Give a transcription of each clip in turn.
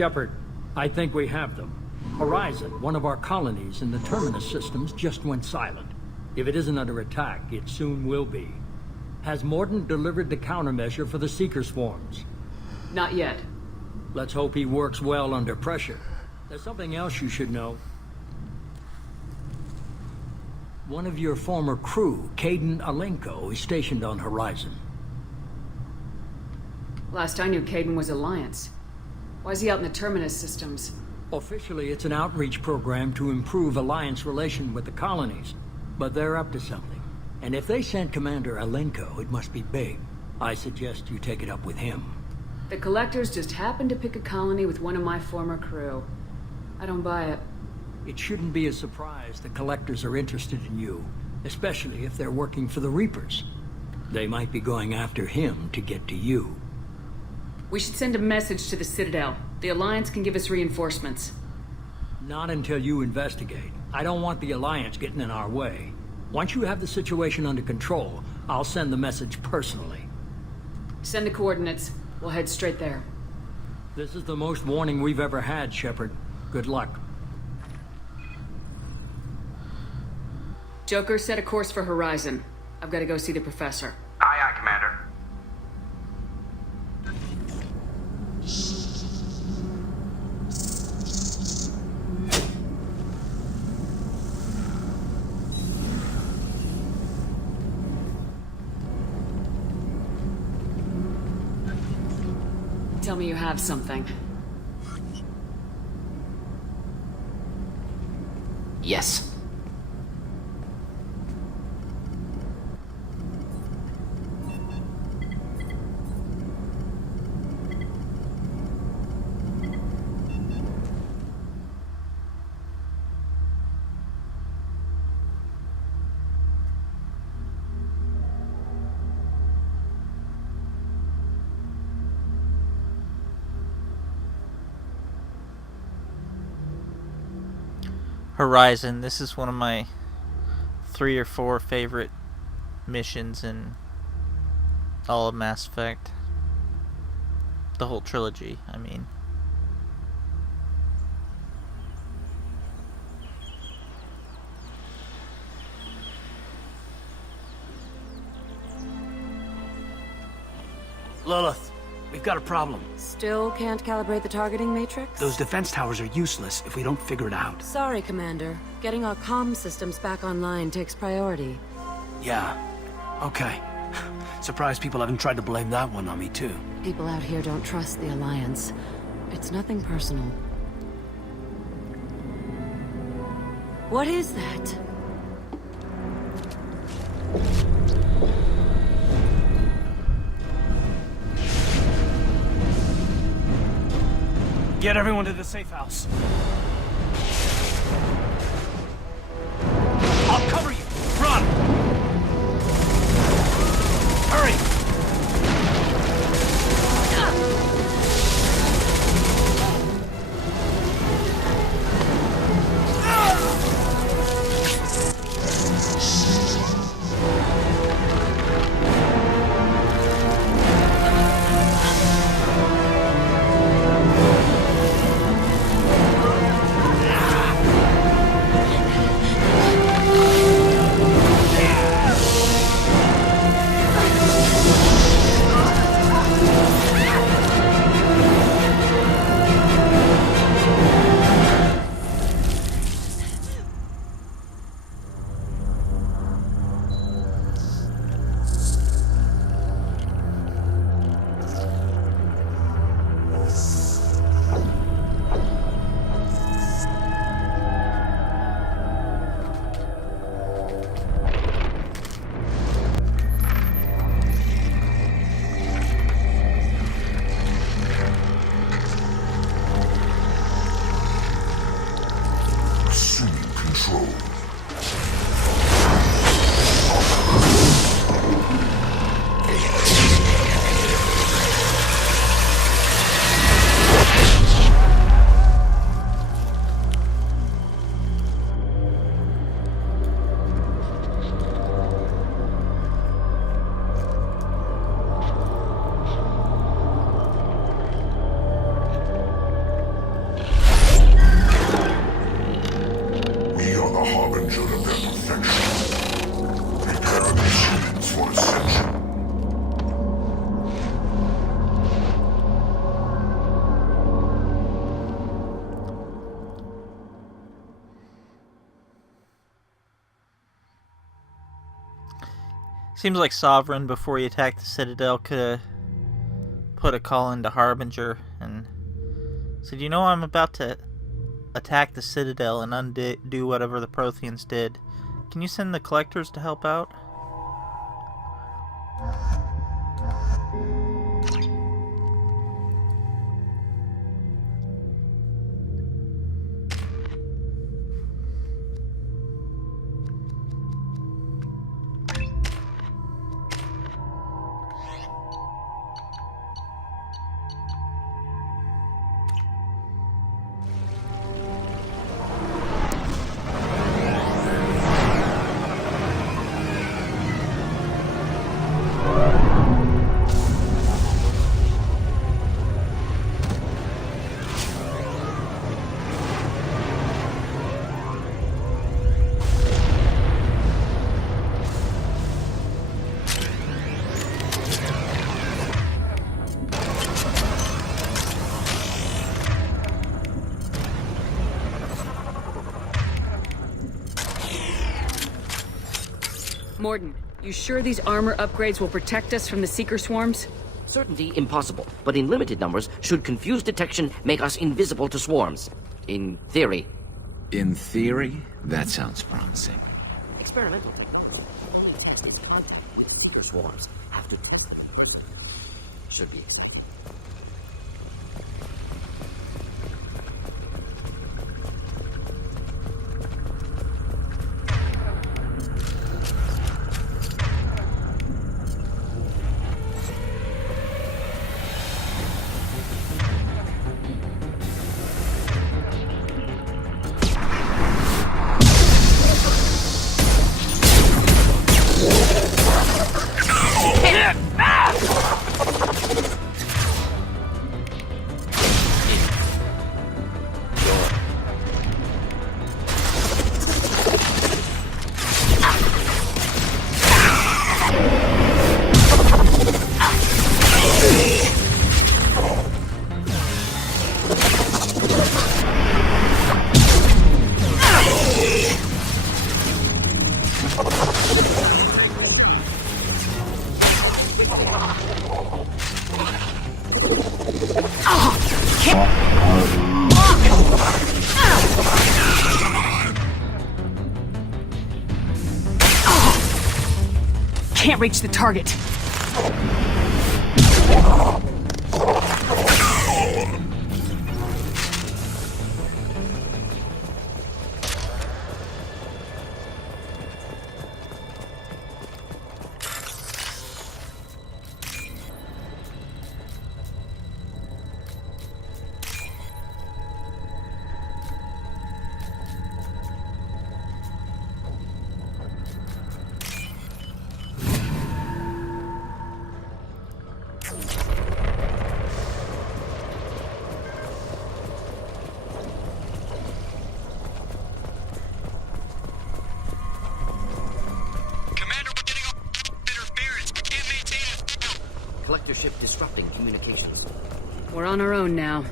Shepard, I think we have them. Horizon, one of our colonies in the Terminus systems, just went silent. If it isn't under attack, it soon will be. Has Mordant delivered the countermeasure for the Seeker swarms? Not yet. Let's hope he works well under pressure. There's something else you should know. One of your former crew, Caden Alenko, is stationed on Horizon. Last I knew, Caden was Alliance. Why is he out in the Terminus systems? Officially, it's an outreach program to improve Alliance relation with the colonies. But they're up to something. And if they sent Commander Alenko, it must be big. I suggest you take it up with him. The Collectors just happened to pick a colony with one of my former crew. I don't buy it. It shouldn't be a surprise the Collectors are interested in you, especially if they're working for the Reapers. They might be going after him to get to you. We should send a message to the Citadel. The Alliance can give us reinforcements. Not until you investigate. I don't want the Alliance getting in our way. Once you have the situation under control, I'll send the message personally. Send the coordinates. We'll head straight there. This is the most warning we've ever had, Shepard. Good luck. Joker, set a course for Horizon. I've got to go see the Professor. Aye, aye, Commander. Tell me you have something. Yes. Horizon, this is one of my 3 or 4 favorite missions in all of Mass Effect. The whole trilogy, I mean. Lilith, we've got a problem. Still can't calibrate the targeting matrix? Those defense towers are useless if we don't figure it out. Sorry, Commander. Getting our comm systems back online takes priority. Yeah. Okay. Surprised people haven't tried to blame that one on me, too. People out here don't trust the Alliance. It's nothing personal. What is that? Get everyone to the safe house. I'll cover you! Run! Hurry! Seems like Sovereign, before he attacked the Citadel, could have put a call into Harbinger and said, you know, I'm about to attack the Citadel and undo whatever the Protheans did. Can you send the Collectors to help out? Morden, you sure these armor upgrades will protect us from the Seeker swarms? Certainty impossible, but in limited numbers, should confused detection make us invisible to swarms. In theory. In theory? That sounds promising. Experimental. Any test of contact with Seeker swarms have to... should be accepted. Can't reach the target. Collector ship disrupting communications. We're on our own now.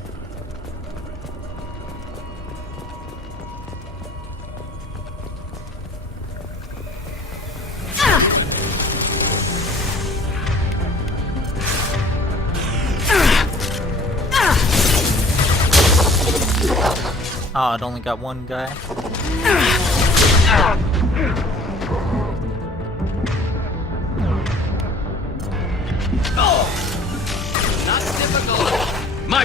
Oh, it only got one guy. Not difficult. My...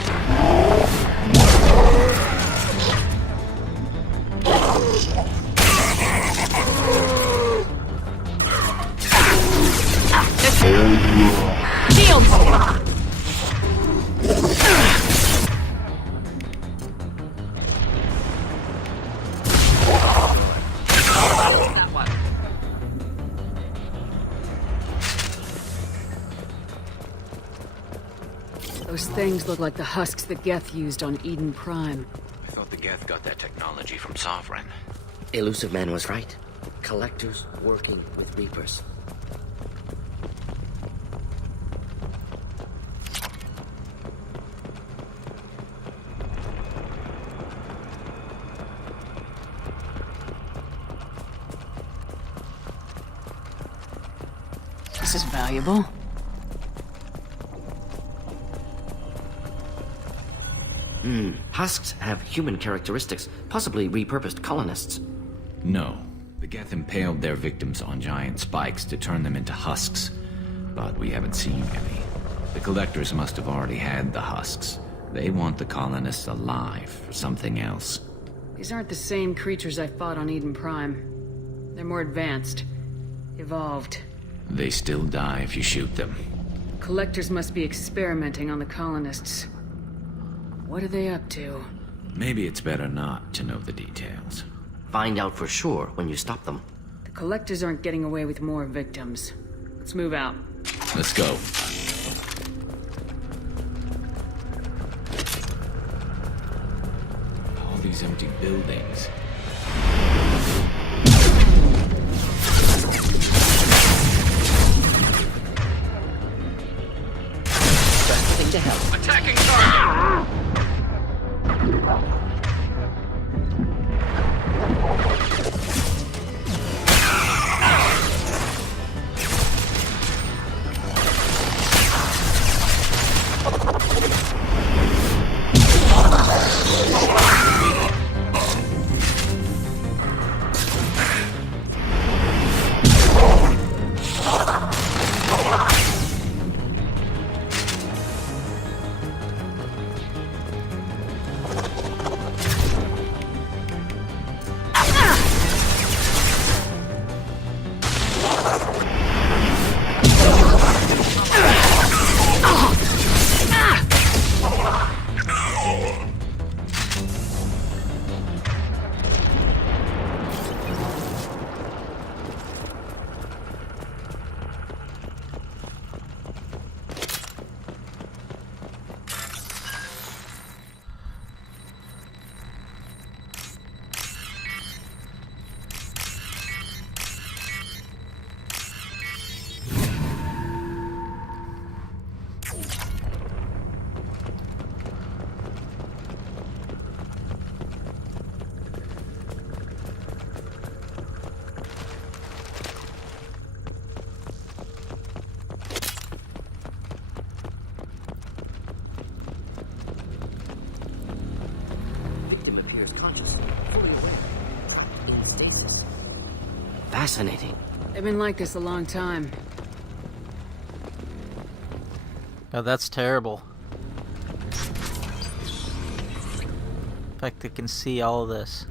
Shields! Those things look like the husks that Geth used on Eden Prime. I thought the Geth got that technology from Sovereign. Illusive Man was right. Collectors working with Reapers. This is valuable. Husks have human characteristics, possibly repurposed colonists. No. The Geth impaled their victims on giant spikes to turn them into husks. But we haven't seen any. The Collectors must have already had the husks. They want the colonists alive for something else. These aren't the same creatures I fought on Eden Prime. They're more advanced. Evolved. They still die if you shoot them. Collectors must be experimenting on the colonists. What are they up to? Maybe it's better not to know the details. Find out for sure when you stop them. The Collectors aren't getting away with more victims. Let's move out. Let's go. All these empty buildings. Trafficking to hell. Attacking target! Victim appears conscious, fully aware, trapped in stasis. Fascinating. They've been like this a long time. Oh, that's terrible. In fact, I can see all of this.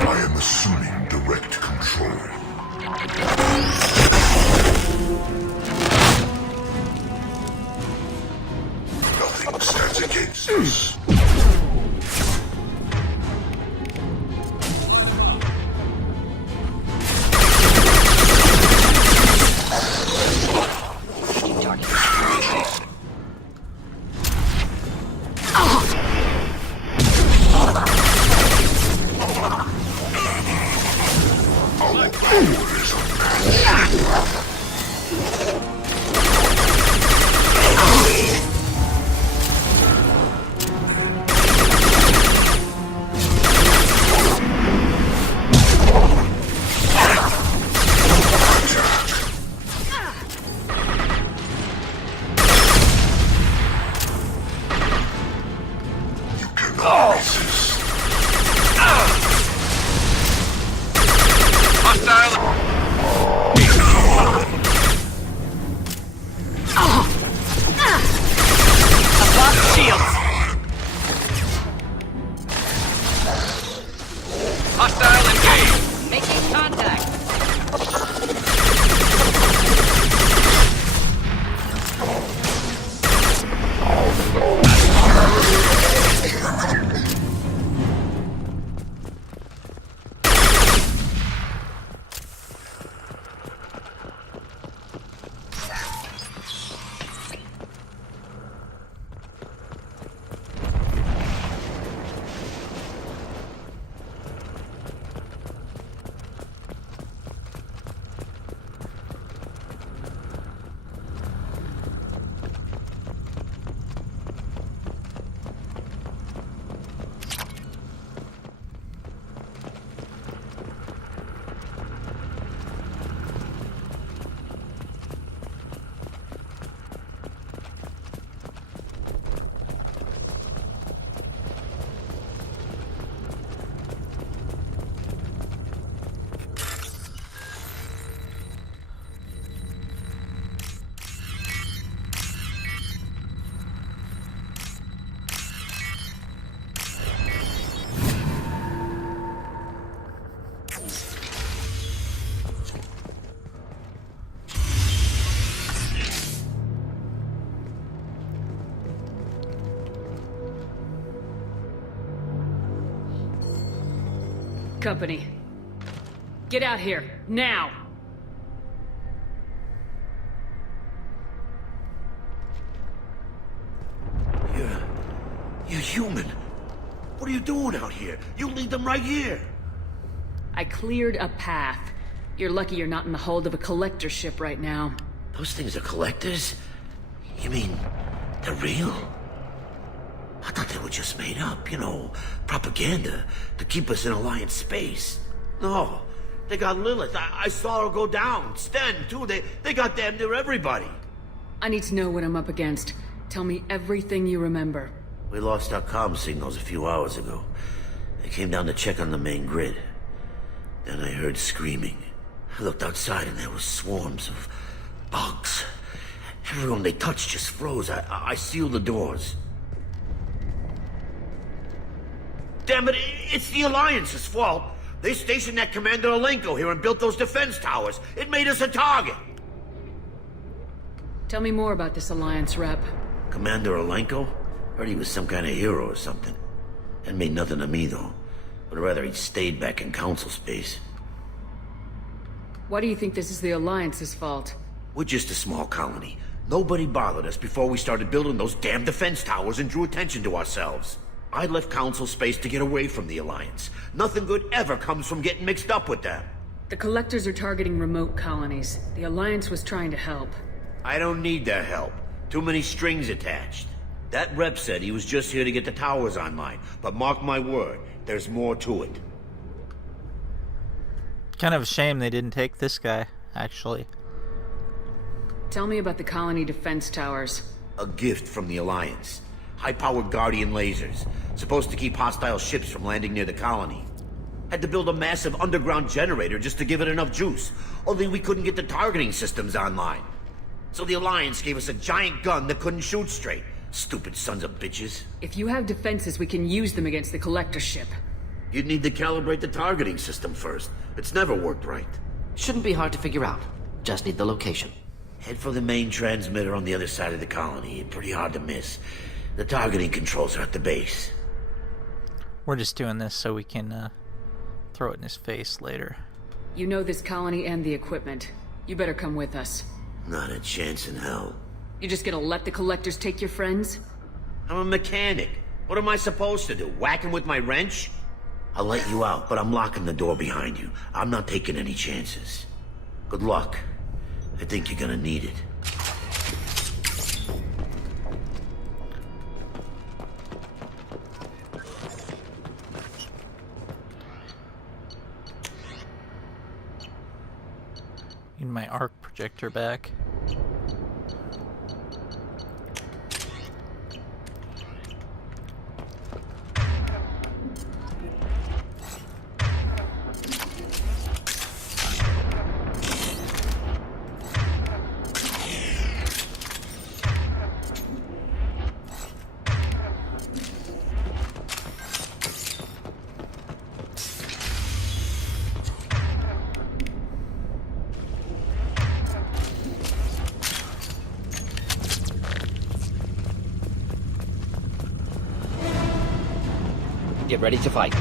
I am assuming direct control. Nothing stands against us. You cannot resist. company. Get out here, now! You're human. What are you doing out here? You lead them right here. I cleared a path. You're lucky you're not in the hold of a collector ship right now. Those things are collectors? You mean, they're real? I thought they were just made up, you know, propaganda to keep us in Alliance space. No, they got Lilith. I saw her go down. Sten, too. They got damn near everybody. I need to know what I'm up against. Tell me everything you remember. We lost our comm signals a few hours ago. They came down to check on the main grid. Then I heard screaming. I looked outside and there were swarms of bugs. Everyone they touched just froze. I sealed the doors. Damn it, it's the Alliance's fault. They stationed that Commander Alenko here and built those defense towers. It made us a target. Tell me more about this Alliance rep. Commander Alenko? Heard he was some kind of hero or something. That made nothing to me, though. Would rather he'd stayed back in Council space. Why do you think this is the Alliance's fault? We're just a small colony. Nobody bothered us before we started building those damn defense towers and drew attention to ourselves. I left Council space to get away from the Alliance. Nothing good ever comes from getting mixed up with them. The Collectors are targeting remote colonies. The Alliance was trying to help. I don't need their help. Too many strings attached. That rep said he was just here to get the towers online, but mark my word, there's more to it. Kind of a shame they didn't take this guy, actually. Tell me about the colony defense towers. A gift from the Alliance. High-powered Guardian lasers, supposed to keep hostile ships from landing near the colony. Had to build a massive underground generator just to give it enough juice, only we couldn't get the targeting systems online. So the Alliance gave us a giant gun that couldn't shoot straight. Stupid sons of bitches. If you have defenses, we can use them against the Collector ship. You'd need to calibrate the targeting system first. It's never worked right. Shouldn't be hard to figure out. Just need the location. Head for the main transmitter on the other side of the colony. Pretty hard to miss. The targeting controls are at the base. We're just doing this so we can throw it in his face later. You know this colony and the equipment. You better come with us. Not a chance in hell. You just gonna let the Collectors take your friends? I'm a mechanic. What am I supposed to do? Whack him with my wrench? I'll let you out, but I'm locking the door behind you. I'm not taking any chances. Good luck. I think you're gonna need it. Need my arc projector back. Get ready to fight. I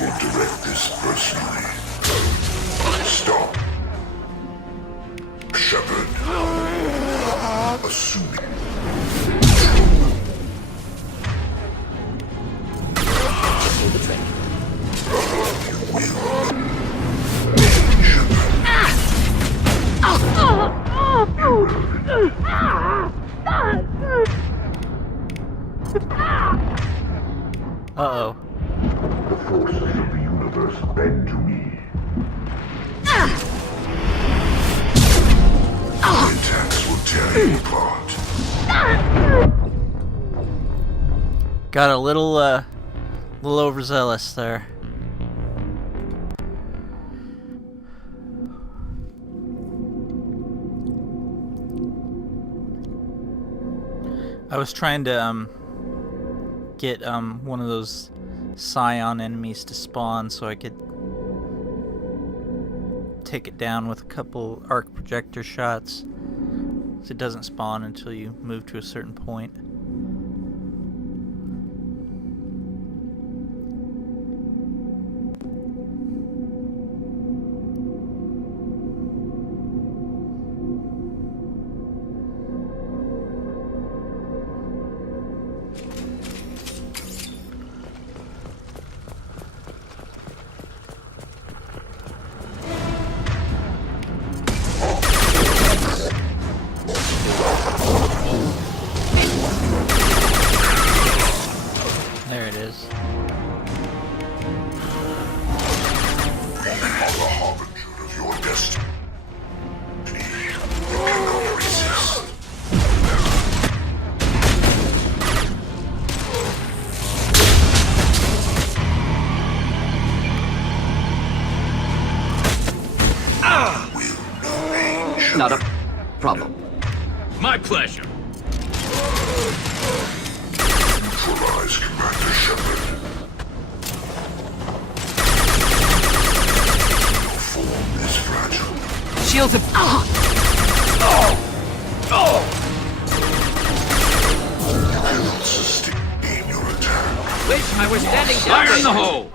will direct this personally. Stop. Shepard. Assuming. Do the trick. You will. Uh-oh. The forces of the universe bend to me. My attacks will tear you apart. Got a little overzealous there. I was trying to get one of those Scion enemies to spawn so I could take it down with a couple arc projector shots, It doesn't spawn until you move to a certain point. There it is. The harbinger of your destiny. You cannot resist. Not a problem. My pleasure. Neutralize Commander Shepard. Your form is fragile. Shields have... You cannot sustain your attack. Wish I was standing down. Fire in the hole!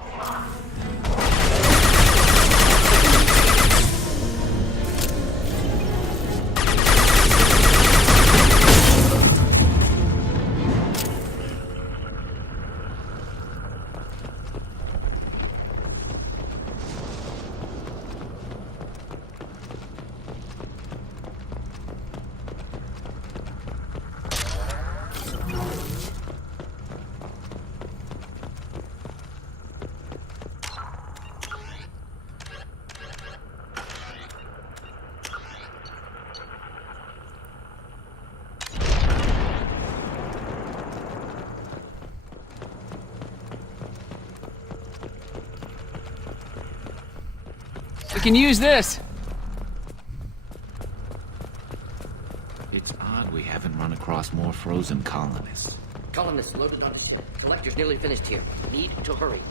We can use this. It's odd we haven't run across more frozen colonists. Colonists loaded onto ship. Collector's nearly finished here. Need to hurry.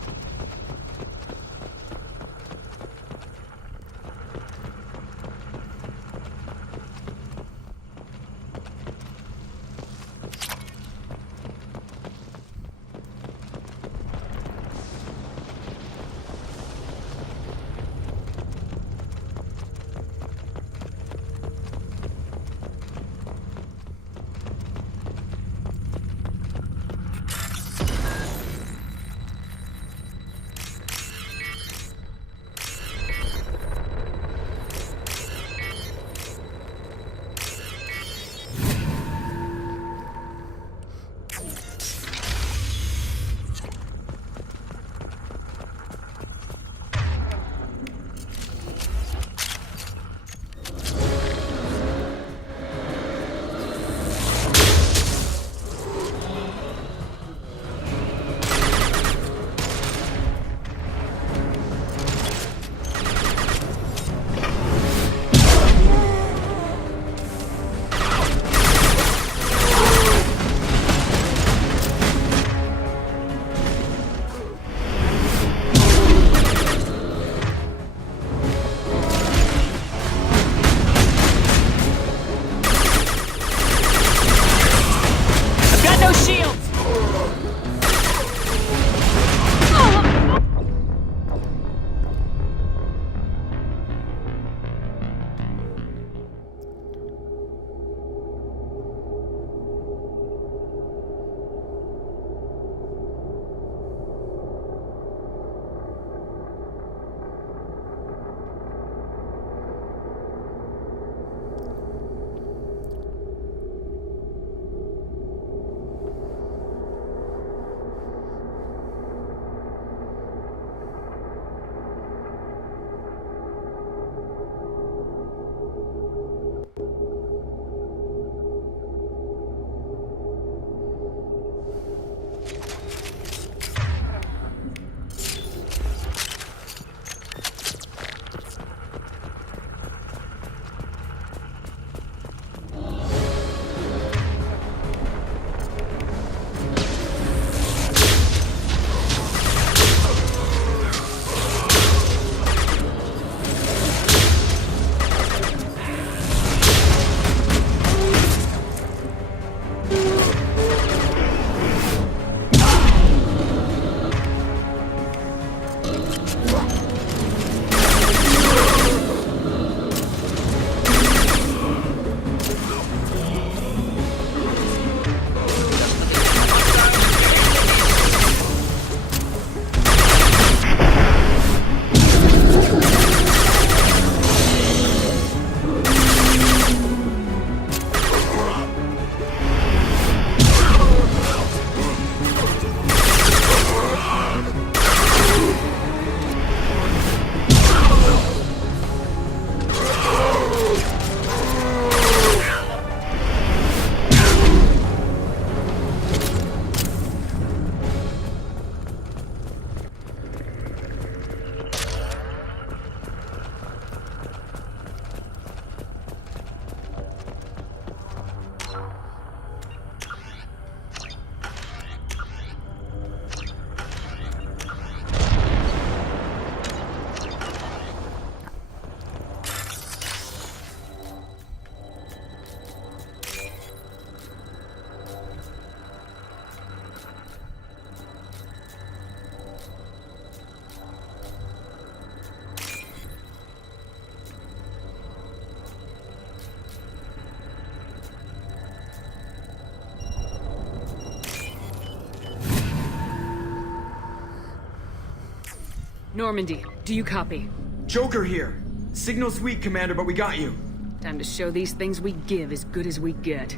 Normandy, do you copy? Joker here. Signal's weak, Commander, but we got you. Time to show these things we give as good as we get.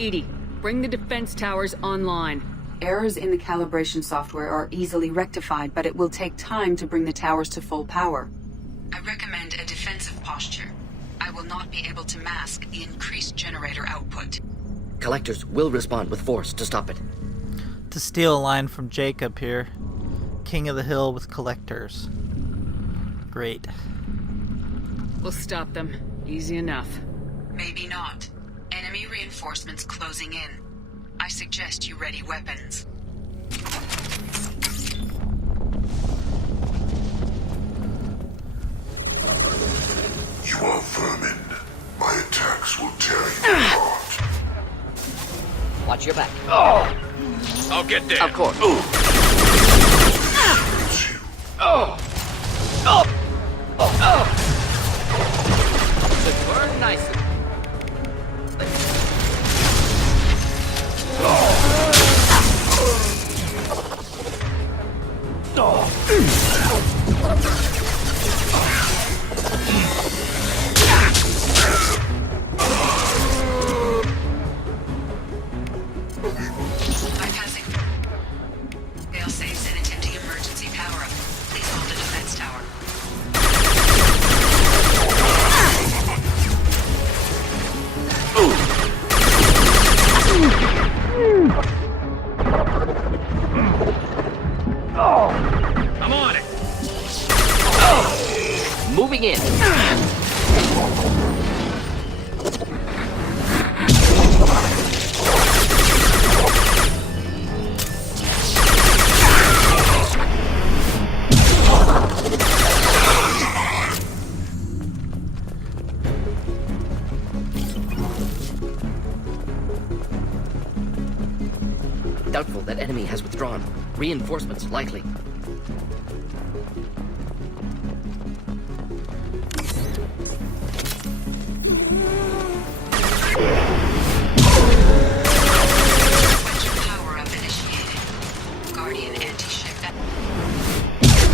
Edie, bring the defense towers online. Errors in the calibration software are easily rectified, but it will take time to bring the towers to full power. I recommend a defensive posture. I will not be able to mask the increased generator output. Collectors will respond with force to stop it. To steal a line from Jacob here. King of the Hill with collectors. Great. We'll stop them. Easy enough. Maybe not. Enemy reinforcements closing in. I suggest you ready weapons. You are vermin. My attacks will tear you apart. Watch your back. I'll get there. Of course. Should burn nicely. Bypassing. Fail-safes and attempting emergency power-up. Please hold the defense tower. I'm on it. Moving in. Doubtful that enemy has withdrawn. Reinforcements likely. Power-up initiated. Guardian anti-ship at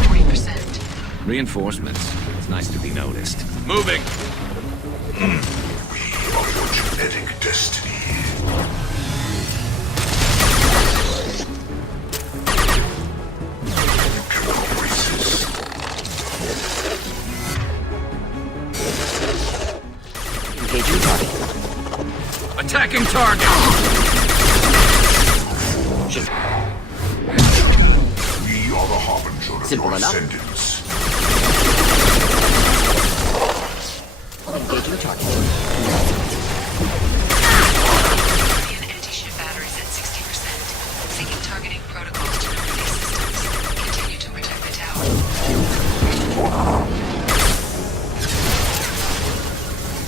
40%. Reinforcements. It's nice to be noticed. Moving. We are your genetic destiny. You cannot resist. Engaging target. Attacking target. We are the harbinger of Simple your enough. ascendance. Engaging target. Guardian anti-ship batteries at 60%. Syncing targeting protocols to Normandy systems. Continue to protect the tower.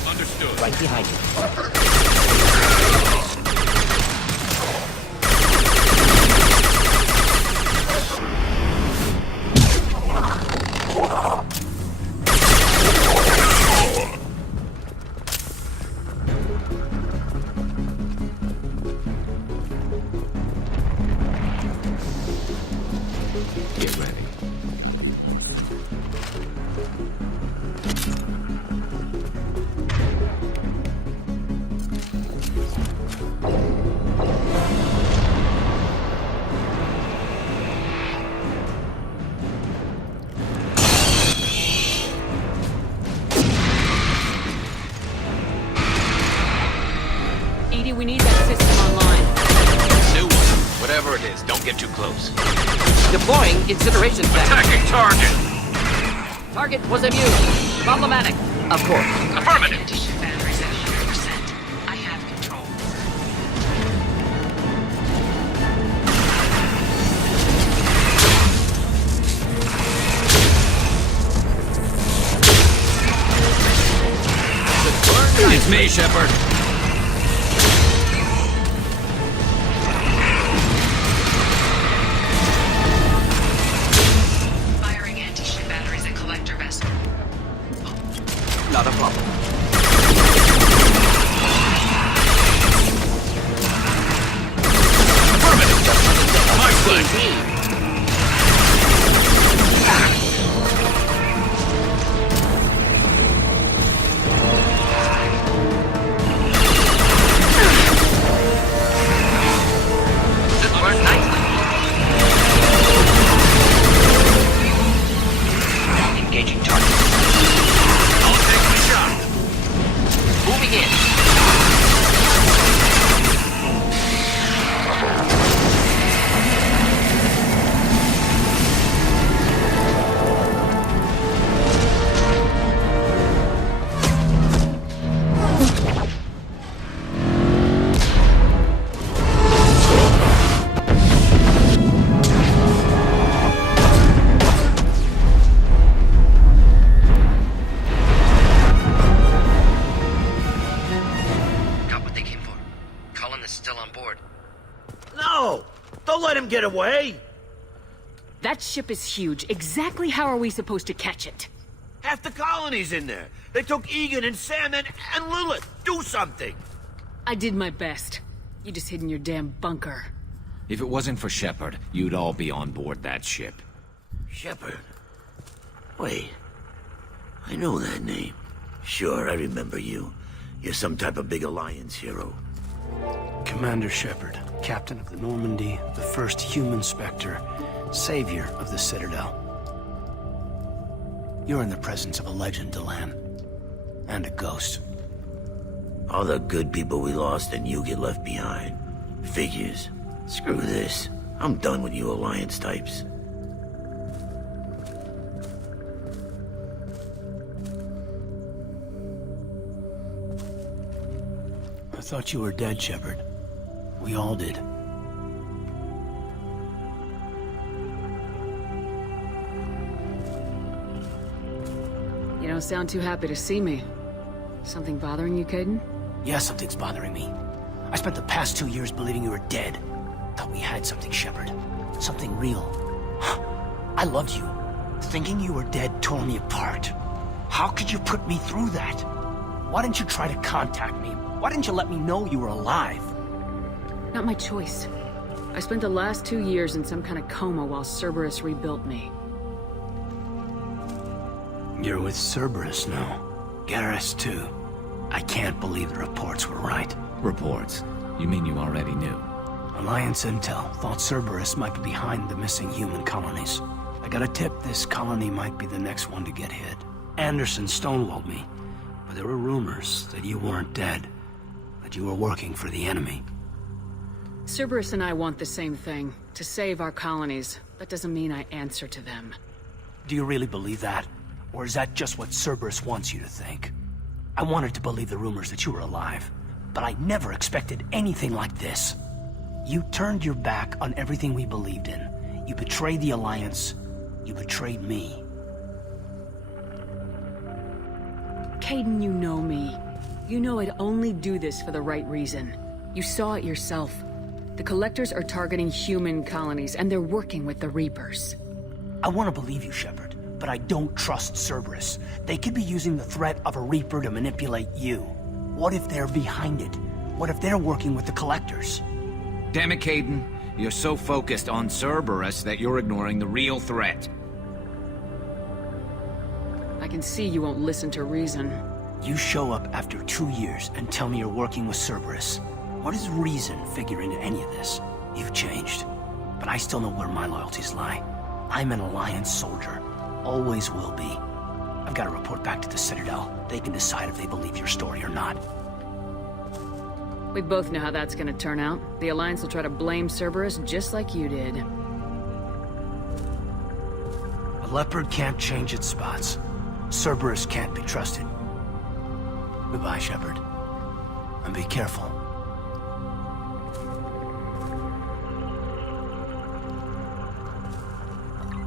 Understood. Right behind you. Get ready. Edie, we need that system online. New one. Whatever it is, don't get too close. Deploying incineration stack. Attacking target. Target was immune. Problematic. Of course. Affirmative. Anti-ship batteries at 100%. I have control. It's me, Shepard. Firing anti-ship batteries at collector vessel. Not a problem. Affirmative. My flank. Don't let him get away! That ship is huge. Exactly how are we supposed to catch it? Half the colony's in there. They took Egan and Sam and Lilith. Do something! I did my best. You just hid in your damn bunker. If it wasn't for Shepard, you'd all be on board that ship. Shepard? Wait. I know that name. Sure, I remember you. You're some type of big Alliance hero. Commander Shepard, captain of the Normandy, the first human Spectre, savior of the Citadel. You're in the presence of a legend, Delan. And a ghost. All the good people we lost and you get left behind. Figures. Screw this. I'm done with you Alliance types. I thought you were dead, Shepard. We all did. You don't sound too happy to see me. Something bothering you, Caden? Yeah, something's bothering me. I spent the past 2 years believing you were dead. Thought we had something, Shepard. Something real. I loved you. Thinking you were dead tore me apart. How could you put me through that? Why didn't you try to contact me? Why didn't you let me know you were alive? Not my choice. I spent the last 2 years in some kind of coma while Cerberus rebuilt me. You're with Cerberus now. Garrus, too. I can't believe the reports were right. Reports? You mean you already knew? Alliance intel thought Cerberus might be behind the missing human colonies. I got a tip this colony might be the next one to get hit. Anderson stonewalled me, but there were rumors that you weren't dead, that you were working for the enemy. Cerberus and I want the same thing, to save our colonies. That doesn't mean I answer to them. Do you really believe that? Or is that just what Cerberus wants you to think? I wanted to believe the rumors that you were alive, but I never expected anything like this. You turned your back on everything we believed in. You betrayed the Alliance. You betrayed me. Caden, you know me. You know I'd only do this for the right reason. You saw it yourself. The Collectors are targeting human colonies, and they're working with the Reapers. I want to believe you, Shepard, but I don't trust Cerberus. They could be using the threat of a Reaper to manipulate you. What if they're behind it? What if they're working with the Collectors? Damn it, Caden. You're so focused on Cerberus that you're ignoring the real threat. I can see you won't listen to reason. You show up after 2 years and tell me you're working with Cerberus. What does reason figure into any of this? You've changed. But I still know where my loyalties lie. I'm an Alliance soldier. Always will be. I've got to report back to the Citadel. They can decide if they believe your story or not. We both know how that's gonna turn out. The Alliance will try to blame Cerberus just like you did. A leopard can't change its spots. Cerberus can't be trusted. Goodbye, Shepard. And be careful.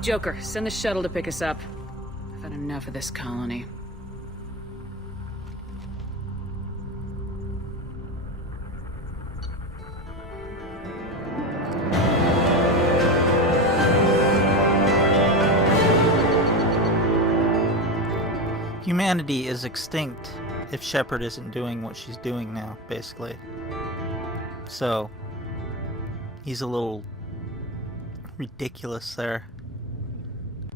Joker, send the shuttle to pick us up. I've had enough of this colony. Humanity is extinct if Shepard isn't doing what she's doing now, basically. So, he's a little ridiculous there.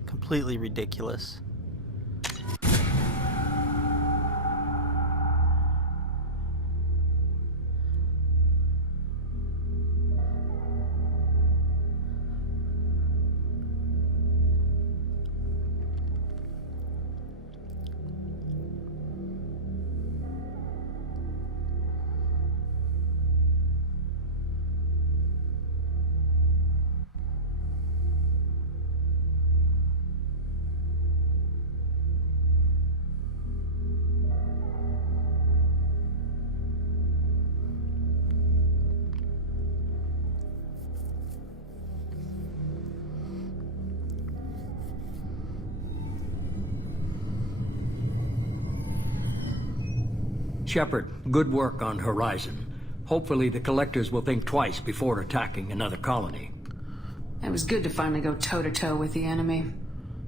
Completely ridiculous. Shepard, good work on Horizon. Hopefully the Collectors will think twice before attacking another colony. It was good to finally go toe-to-toe with the enemy.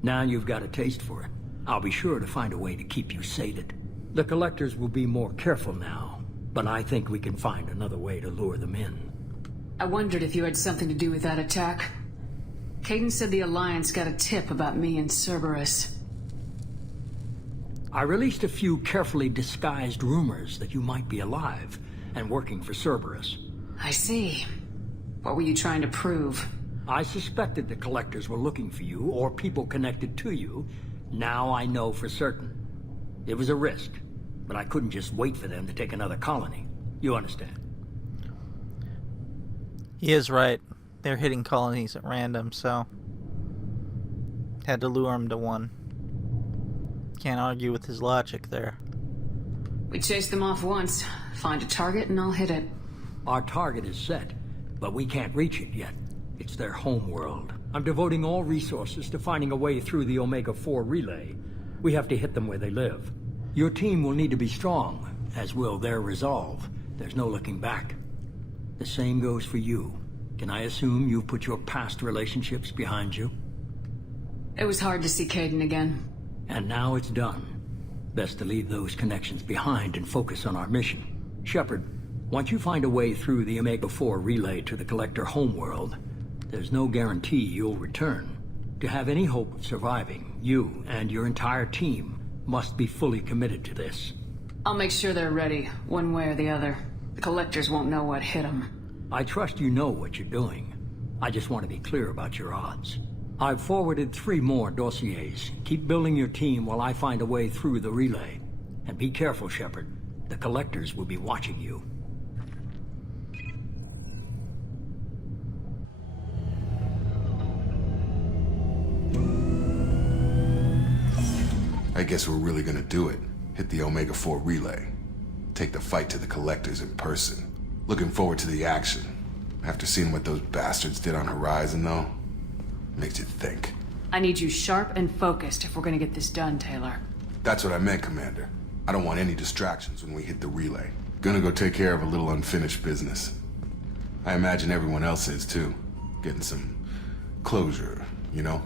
Now you've got a taste for it. I'll be sure to find a way to keep you sated. The Collectors will be more careful now, but I think we can find another way to lure them in. I wondered if you had something to do with that attack. Caden said the Alliance got a tip about me and Cerberus. I released a few carefully disguised rumors that you might be alive and working for Cerberus. I see. What were you trying to prove? I suspected the Collectors were looking for you, or people connected to you. Now I know for certain. It was a risk, but I couldn't just wait for them to take another colony. You understand? He is right. They're hitting colonies at random, so... had to lure him to one. Can't argue with his logic there. We chase them off once. Find a target and I'll hit it. Our target is set, but we can't reach it yet. It's their home world. I'm devoting all resources to finding a way through the Omega-4 relay. We have to hit them where they live. Your team will need to be strong, as will their resolve. There's no looking back. The same goes for you. Can I assume you've put your past relationships behind you? It was hard to see Caden again. And now it's done. Best to leave those connections behind and focus on our mission. Shepard, once you find a way through the Omega-4 relay to the Collector homeworld, there's no guarantee you'll return. To have any hope of surviving, you and your entire team must be fully committed to this. I'll make sure they're ready, one way or the other. The Collectors won't know what hit them. I trust you know what you're doing. I just want to be clear about your odds. I've forwarded 3 more dossiers. Keep building your team while I find a way through the relay. And be careful, Shepard. The Collectors will be watching you. I guess we're really gonna do it. Hit the Omega-4 relay. Take the fight to the Collectors in person. Looking forward to the action. After seeing what those bastards did on Horizon, though, makes you think. I need you sharp and focused if we're gonna get this done, Taylor. That's what I meant, Commander. I don't want any distractions when we hit the relay. Gonna go take care of a little unfinished business. I imagine everyone else is, too. Getting some closure, you know?